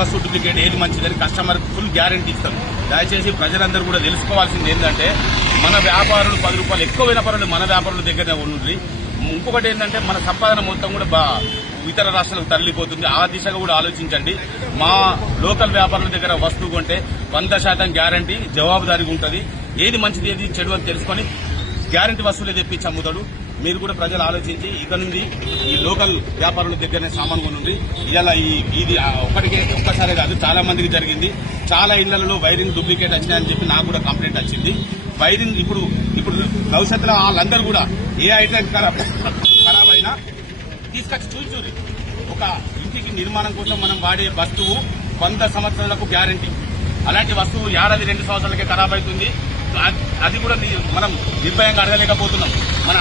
వస్తువు డూప్లికేట్ ఏది మంచిదని కస్టమర్ ఫుల్ గ్యారంటీ ఇస్తాం. దయచేసి ప్రజలందరూ కూడా తెలుసుకోవాల్సింది ఏంటంటే మన వ్యాపారులు పది రూపాయలు ఎక్కువ వ్యాపారులు మన వ్యాపారుల దగ్గరనే ఉండి. ఇంకొకటి ఏంటంటే మన సంపాదన మొత్తం కూడా బా ఇతర రాష్ట్రాలకు తరలిపోతుంది. ఆ దిశగా కూడా ఆలోచించండి. మా లోకల్ వ్యాపారుల దగ్గర వస్తువు కొంటే వంద శాతం గ్యారంటీ జవాబుదారీగా ఉంటుంది. ఏది మంచిది ఏది చెడు అని తెలుసుకొని గ్యారంటీ వస్తువులే తెప్పించి అమ్ముతాడు. మీరు కూడా ప్రజలు ఆలోచించి ఇక నుండి ఈ లోకల్ వ్యాపారుల దగ్గరనే సామాన్ కొనుంది ఇలా ఈ ఇది ఆ ఒక్కడికే కాదు చాలా మందికి జరిగింది. చాలా ఇళ్ళలో వైరింగ్ డూప్లికేట్ వచ్చినాయని చెప్పి నాకు కూడా కంప్లైంట్ వచ్చింది. వైరింగ్ ఇప్పుడు ఇప్పుడు భవిష్యత్తులో వాళ్ళందరూ కూడా ఏ ఐటమ్ ఖరాబ్ ఖరాబ్ అయినా తీసుకొచ్చి చూచూరి ఒక ఇంటికి నిర్మాణం కోసం మనం వాడే వస్తువు వంద సంవత్సరాలకు గ్యారంటీ. అలాంటి వస్తువు ఏడాది రెండు సంవత్సరాలకే ఖరాబ్ అవుతుంది. అది కూడా మనం నిర్భయంగా అడగలేకపోతున్నాం. మన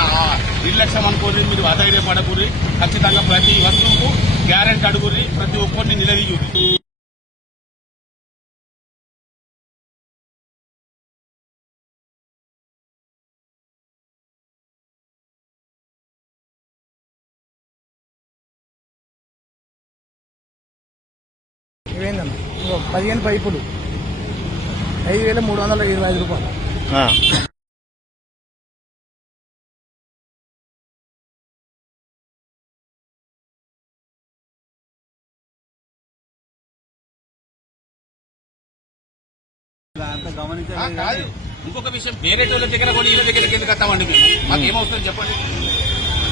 నిర్లక్ష్యం అనుకోరి మీరు అధైర్యపడకూరి ఖచ్చితంగా ప్రతి వస్తువుకు గ్యారెంటీ అడుగురి ప్రతి ఒక్కరిని నిలదీయురి. ఇవేందన్న? పదిహేను పైపులు. ఐదు వేల మూడు వందల ఇరవై ఐదు రూపాయలు. కాదు. ఇంకొక విషయం వేరే వాళ్ళ దగ్గర కూడా వీళ్ళ దగ్గరికి ఎందుకు వస్తామండి మేము? మాకు ఏమవుతుంది చెప్పండి.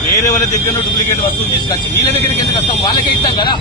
వేరే వాళ్ళ దగ్గర డూప్లికేట్ వస్తువులు తీసుకొచ్చి వీళ్ళ దగ్గరికి ఎందుకు వస్తాం? వాళ్ళకే ఇస్తాం కదా.